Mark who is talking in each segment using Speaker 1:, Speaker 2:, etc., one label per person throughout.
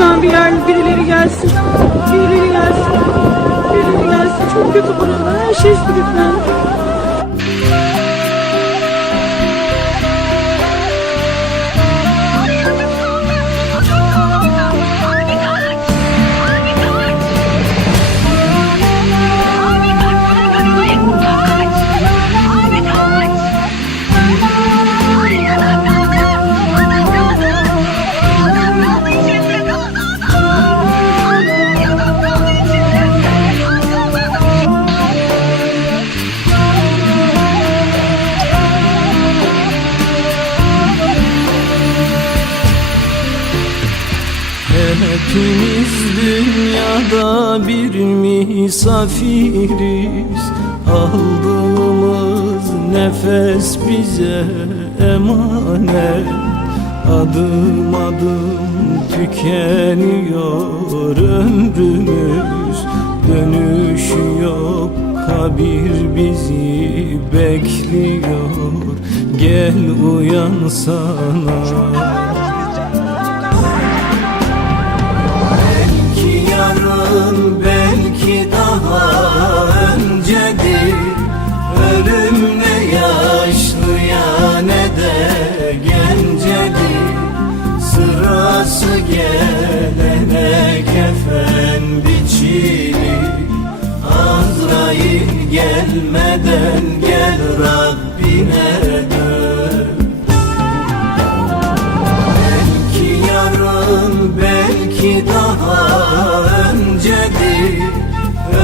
Speaker 1: Lütfen bir yer birileri gelsin. Birileri gelsin. Birileri gelsin. Çok kötü buralar. Her şey sürüklendi.
Speaker 2: Hepimiz dünyada bir misafiriz. Aldığımız nefes bize emanet. Adım adım tükeniyor ömrümüz. Dönüş yok kabir bizi bekliyor. Gel uyansana Belki Azrail gelmeden gel Rabbine dön. Belki yarın belki daha öncedir.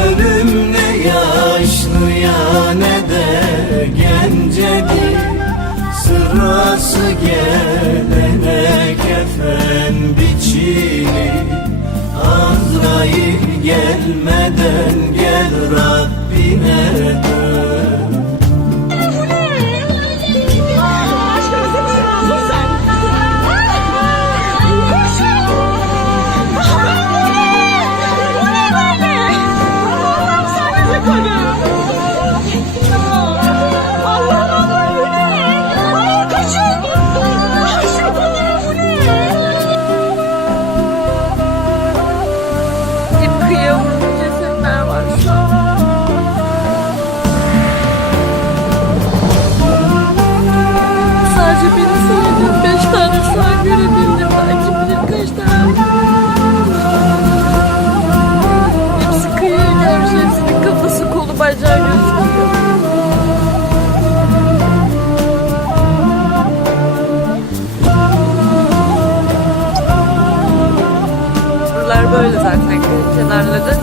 Speaker 2: Ölüm ne yaşlıya ne de gencedir. Sırası gelene gelmeden gel Rabbine
Speaker 1: zaten.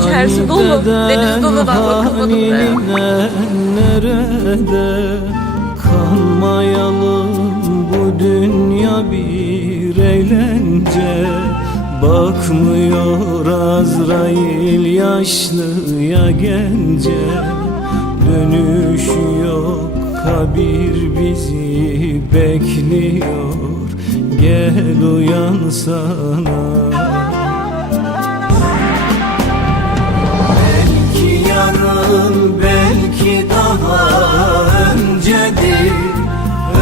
Speaker 1: İçerisi dolu, deniz dolu da bakılmadı buraya.
Speaker 2: haline nerede? Kalmayalım bu dünya bir eğlence. Bakmıyor Azrail yaşlıya gence. Dönüş yok kabir bizi bekliyor Gel uyansana Belki yarın belki daha öncedir.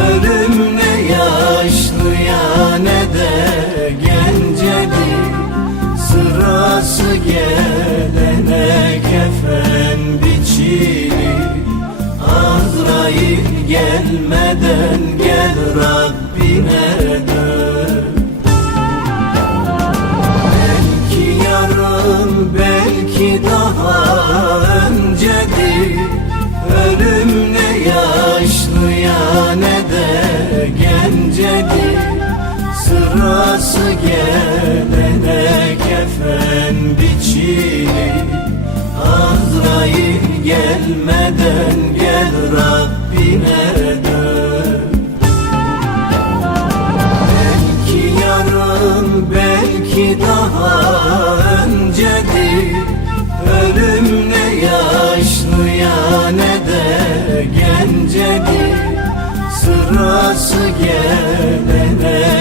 Speaker 2: Ölüm ne yaşlıya ne de gencedir. Sırası gelene kefen biçilir. Azrail gelmeden gel Belki yarın belki daha öncedir. Ölüm ne yaşlıya ne de gencedir. Sırası gelene kefen biçilir. Azrail gelmeden gel Rabbine öncedir Ölüm ne yaşlıya ne de gencedir Sırası gelene